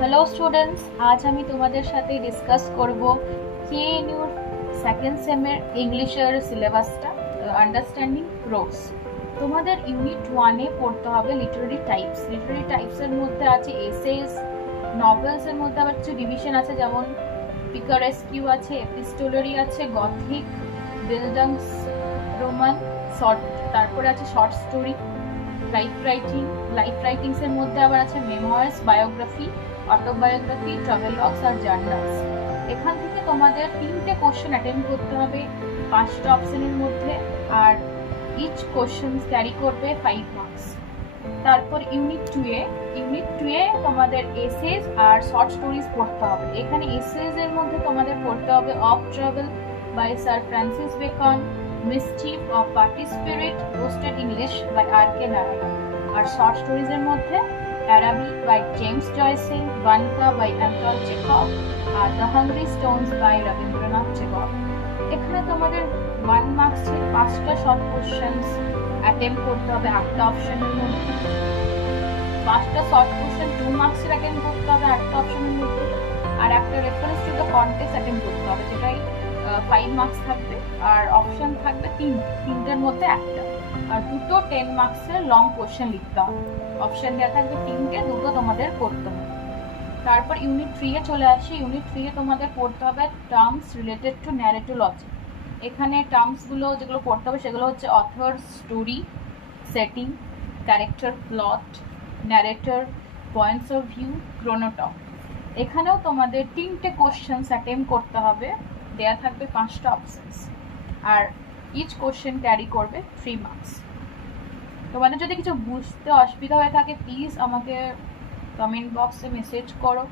Hello students, আজ আমি তোমাদের সাথে ডিসকাস করব কেএনইউর সেকেন্ড সেমের ইংলিশের সিলেবাসটা, আন্ডারস্ট্যান্ডিং প্রোজ। তোমাদের ইউনিট 1-এ পড়তে হবে লিটারারি টাইপস। লিটারারি টাইপসের মধ্যে আছে এসেস, নভেলসের মধ্যে আবার কিছু ডিভিশন আছে, যেমন পিকারেস্কিউ আছে, এপিস্টোলারি আছে, গথিক, বিল্ডাংস রোমান, শর্ট, তারপরে আছে শর্ট স্টোরি, লাইফ রাইটিংস এর মধ্যে আবার আছে মেমোয়ার্স, বায়োগ্রাফি, অটোবায়োগ্রাফি, ট্রাভেলগস আর জার্নালস। এখান থেকে তোমাদের 3টে কোশ্চেন অ্যাটেন্ড করতে হবে 5টা অপশনের মধ্যে, আর ইচ কোশ্চেন ক্যারি করবে 5 মার্কস। তারপর ইউনিট 2-এ তোমাদের এসেস আর শর্ট স্টোরিজ পড়তে হবে। এখানে এসেস এর মধ্যে তোমাদের পড়তে হবে of travel by sir Francis Bacon, mischief of party spirit, roasted English by R K. Narayan. আর শর্ট স্টোরিজ এর মধ্যে Arabic by James Joyce, Vanka by Anton Chekhov আর the hungry stones by Rabindranath Tagore. এখানে তোমাদের 1 মার্কসের 5টা শর্ট কোশ্চেন্স অ্যাটেম্প করতে হবে 8টা অপশনের মধ্যে। 5টা শর্ট কোশ্চেন 2 মার্কসের অ্যাটেম্প করতে হবে 8টা অপশনের মধ্যে, আর একটা reference to the context attempt করতে হবে, যেটাই 5 মার্কস থাকবে। আর অপশন থাকবে 3টের মধ্যে একটা, আর 2টো 10 মার্কসের লং কোশ্চেন লিখতে হবে। অপশন দেওয়া থাকবে 3টে, 2টো তোমাদের করতে হবে। তারপর ইউনিট 3-এ চলে আসি। ইউনিট 3-এ তোমাদের পড়তে হবে টার্মস রিলেটেড টু ন্যারেটোলজি। এখানে টার্মসগুলো যেগুলো পড়তে হবে সেগুলো হচ্ছে author, story, setting, character, plot, narrator, points of view, chronotope. এখানেও তোমাদের 3টে কোশ্চেন্স অ্যাটেম্প করতে হবে, দেয়া থাকবে 5টা অপশনস, আর ইচ কোশ্চেন ক্যারি করবে 3 মার্কস। তোমাদের যদি কিছু বুঝতে অসুবিধা হয়ে থাকে প্লিজ আমাকে কমেন্ট বক্সে মেসেজ করো।